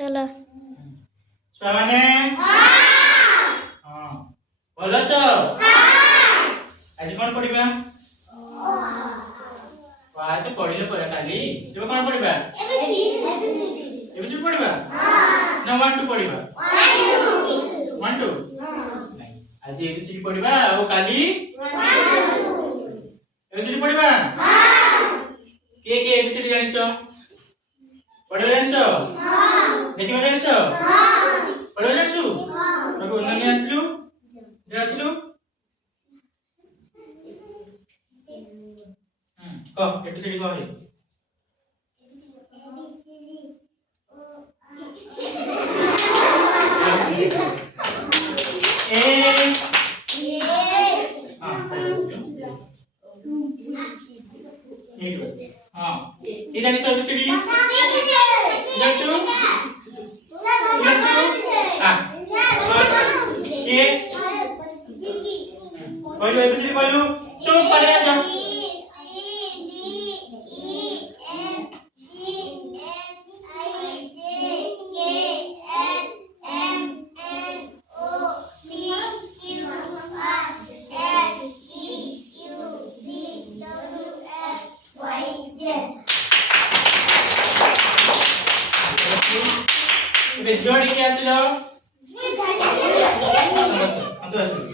ହେଲା ଛୁଆ ମାନେ ହଁ ଭଲ ଅଛ? ଆଜି କଣ ପଢିବା? ତ ପଢିଲେ ପରେ କାଲି ଏବେ କଣ ପଢିବା? ଏବିସିଡି ପଢିବା ନା 1 2 ପଢିବା? 1 2 ନାଇଁ ଆଜି एबीसीडी पढ़िबा और काली 1 2 एबीसीडी पढ़िबा के एबीसीडी जानिछो पढ़िबा जानिछो देखिबा जानिछो पढ़िबा जानिछु बाबू ननी आसलु कह एबीसीडी कह रे ए हाँ ये जानिछो एबीसीडी जानिछो हां के कहलु एबीसीडी कहलु चुप पढ़े जा जोड़ी के आसिलो बस हम तो आसिलो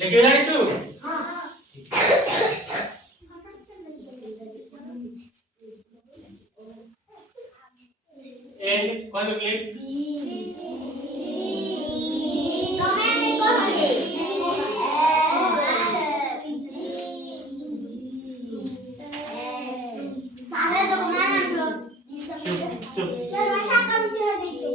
लेके जानिछु हां ए कोन क्लिक समय में कहले सारे तो बनाना चुप सर भाषा कम क्यों देखो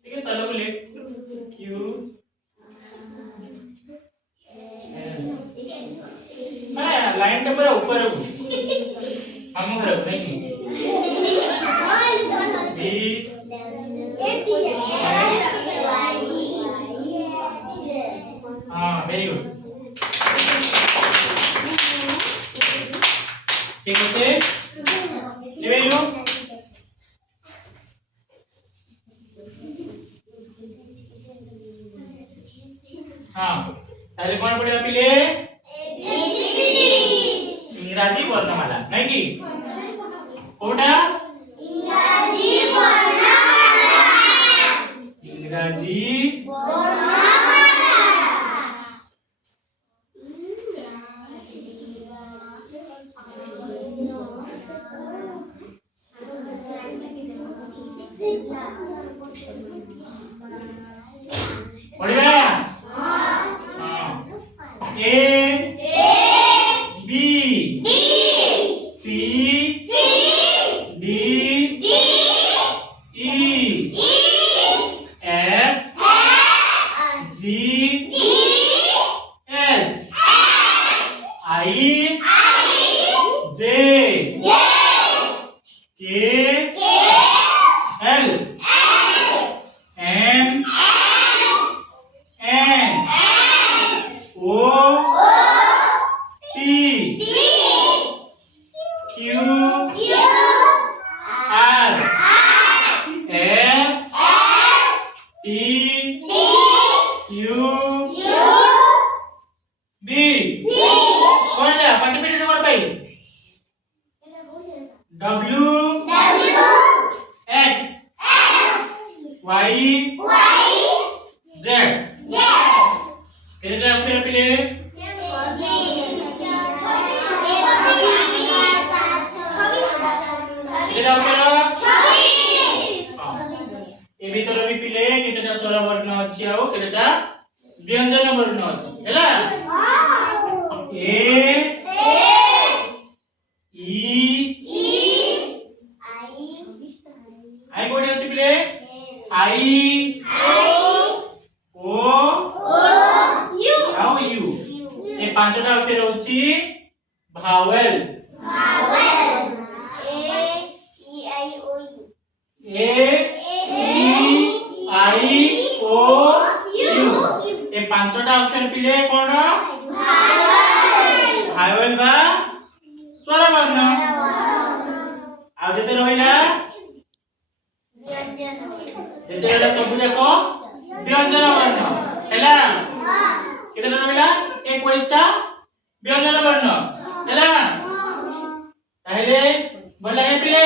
ठीक है तलो को ले क्यू मैं लाइन टा पूरा ऊपर है हम घर नहीं बी हां वेरी गुड ठीक है ले लो हां ताले कोन पढिबा पिले एबीसीडी इंग्रजी वर्णमाला नहीं की कोटा इंग्रजी वर्णमाला पढ़िबा हां A B C D E F G H I J K L M N O P Q R S T U V कौन ले पार्टिसिपेट कोड भाई डब्ल्यू एक्स वाई जेड कितने अक्षर पिले कितने अक्षर 26 ए भीतर भी पिले कितने स्वर वर्ण अछि आउ कितने व्यंजन वर्ण अछि हैला ए पांचटा अक्षर होची vowel A E I O U A पांचटा अक्षर पिले कोन भावेल बा स्वर वर्ण आ जते रहिला जते रहिला सब जाक व्यंजन वर्ण हैला केते रहिला 21टा व्यंजन वर्ण हैला ताहेले बोला हे पिले